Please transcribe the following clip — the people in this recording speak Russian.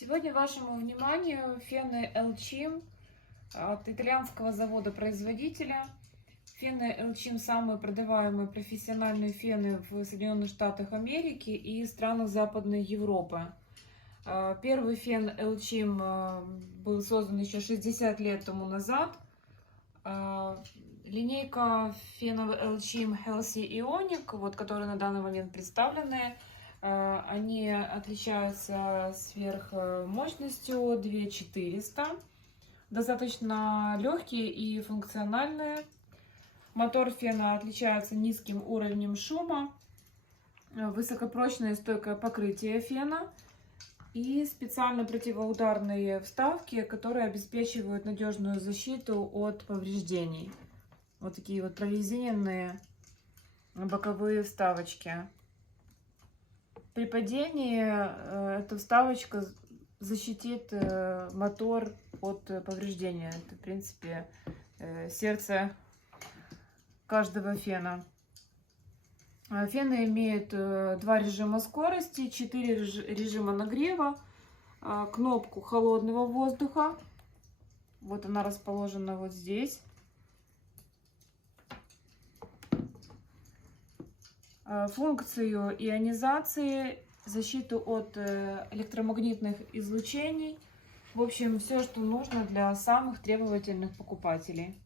Сегодня вашему вниманию фены Elchim от итальянского завода-производителя. Фены Elchim самые продаваемые профессиональные фены в Соединенных Штатах Америки и странах Западной Европы. Первый фен Elchim был создан еще 60 лет тому назад. Линейка фенов Elchim Healthy Ionic, которые на данный момент представлены, они отличаются сверхмощностью 2400, достаточно легкие и функциональные. Мотор фена отличается низким уровнем шума, высокопрочное и стойкое покрытие фена и специально противоударные вставки, которые обеспечивают надежную защиту от повреждений. Вот такие вот прорезиненные боковые вставочки. При падении эта вставочка защитит мотор от повреждения. Это, в принципе, сердце каждого фена. Фены имеют 2 режима скорости, 4 режима нагрева, кнопку холодного воздуха. Вот она расположена вот здесь. Функцию ионизации, защиту от электромагнитных излучений. В общем, все, что нужно для самых требовательных покупателей.